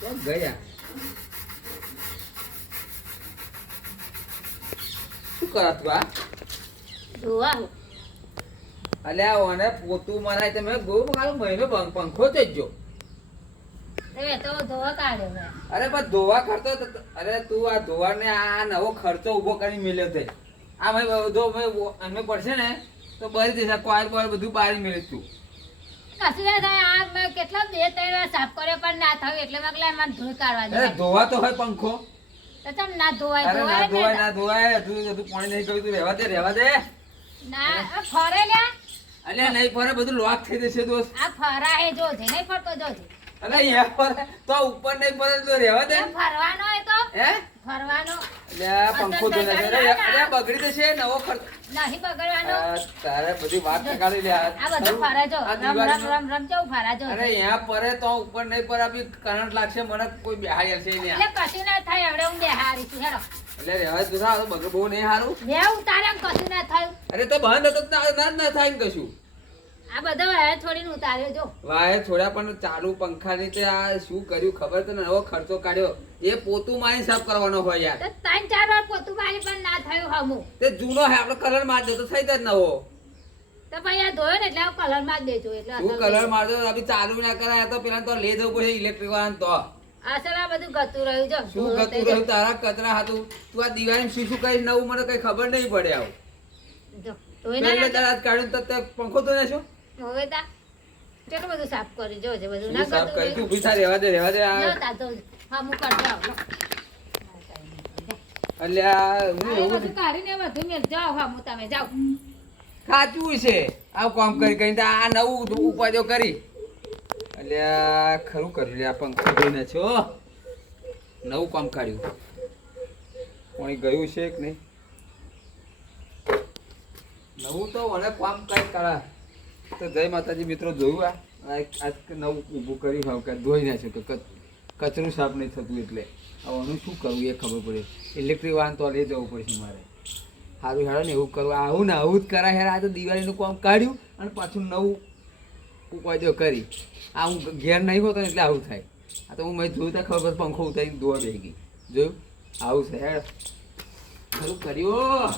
તો ગયા શું કરત તું આ ધોવા અલ્યા ઓને પોતું મરાય તમે ગો મારો મહિનો પંખો ચજ્જો એ તો ધોવા કાઢ્યો મેં. અરે પણ ધોવા કરતો અરે તું આ ધોવાને આ નવો ખર્ચો ઉભો કરી મેલ્યો તે આ ભાઈ જો અમે પડશે ને તો બરી દેશે કોઈ કોઈ બધું બારી મેળે તું કશું ના થાય. આ મેં કેટલા 2-3 વાર સાફ કર્યો પણ ના થયું એટલે મેં કીધું મને ધોઈ કાઢવા અરે દે. ધોવા તો હોય પંખો તો ચમ ના ધોવાય અરે ના ધોવાય ધોવાય ને. ના ધોવાય તું પાણી નહીં કર્યું તું રહેવા દે ના આ ફરે લ્યા. અલ્યા નહીં ફરે બધું લોક થઈ જશે દોસ્ત આ ફરા હે જોજે નહીં ફરતો જોજે. અરે યાર ફરે તો ઉપર નહીં ફરે તો રહેવા દે એમ ફરવાનો હોય તો હે ફરવાનો અલ્યા પંખો તો નથી અરે બગડી જશે નવો ખર્ચ નહીં બગડવાનો. તારે બધી વાત કાઢી લે આ બધું ફરે જો આ રમ દિવાળીનું- રમ રમ જવું ફરા જો. અરે यहाँ પરે તો ઉપર નહીં પર આપી કરંટ લાગશે મને કોઈ બેહાડી હશે નહીં એટલે કશું ના થાય હવે હું બેહારી છું હેડો. એટલે રહેવા દે તો બગડ બહુ નહીં સારું લે ઉતારે એમ કશું ના થયું. અરે તો બંધ હતો તો ના થાય ને કશું આ બધો વાયર છોડીને ઉતાર્યો જો. વાય છોડ્યા પણ ચાલુ પંખાની તે આ શું કર્યું ખબર તો નવો ખર્ચો કાઢ્યો એ પોતું મારી સાફ કરવાનો હોય યાર તો 3-4 વાર પોતું મારી પણ ના થયું હમું. તે જૂનો હે આપણે કલર માર દે તો થઈ જાય ને નવો તો ભાઈ આ ધોયો ને એટલે આ કલર માં જ દેજો એટલે શું અસલ કલર થઈ. માર દે તો અભી ચાલુ ના કરાય તો પેલા તો લઈ જવું પડશે ઇલેક્ટ્રિક વાળાને તો અસલ આ બધું ગતું રહ્યું જો. શું ધોયો ગતું તે રહ્યું તારા કચરા હતું તું આ દિવાળી શું શું કઈ નવું મને કઈ ખબર નહીં પડે આવું જો. ધોઈ ના એટલે નાખો. તારા કાઢ્યું તો તે પંખો તો નાખ્યો હવે તા કેટલું બધું સાફ કરી જોજે બધું શું ના સાફ કરી ગતું તું ઊભી થા રહેવા દે આ રહ્યું. તા તો હમું કરજો આવો. અલ્યા આ હું એ એવું બધું કાઢીને બધું મેલ જાઓ હમું તમે જાઓ. ખાચું છે આવું કામ કરી કરીને આ નવું ઉપાજો કરી અલ્યા ખરું કર્યું લે આ પંખો જોઈને છો નવું કામ કાઢ્યું કોઈ ગયું છે કે નહીં નવું તો મને કામ કઈ કરા તો જય માતાજી મિત્રો જોયું આજ નવું ઊભું કર્યું હવે કે ધોઈ નાખ્યું કે કચરું સાફ નહીં થતું એટલે હવે આનું શું કરવું એ ખબર પડે ઇલેક્ટ્રિક વાહન તો લઈ જવું પડશે મારે સારું હેડો ને એવું કરવું આવું ને આવું જ કરાય હેડ આ તો દિવાળીનું કામ કાઢ્યું અને પાછું નવું ઉપાજો કરી આ હું ઘેર નહીં હોતો ને એટલે આવું થાય આ તો હું મેં જોયું ત્યાં ખબર પંખો ઉતારીને દોવા બેસી ગઈ જોયું આવું છે હેડ ખરું કર્યું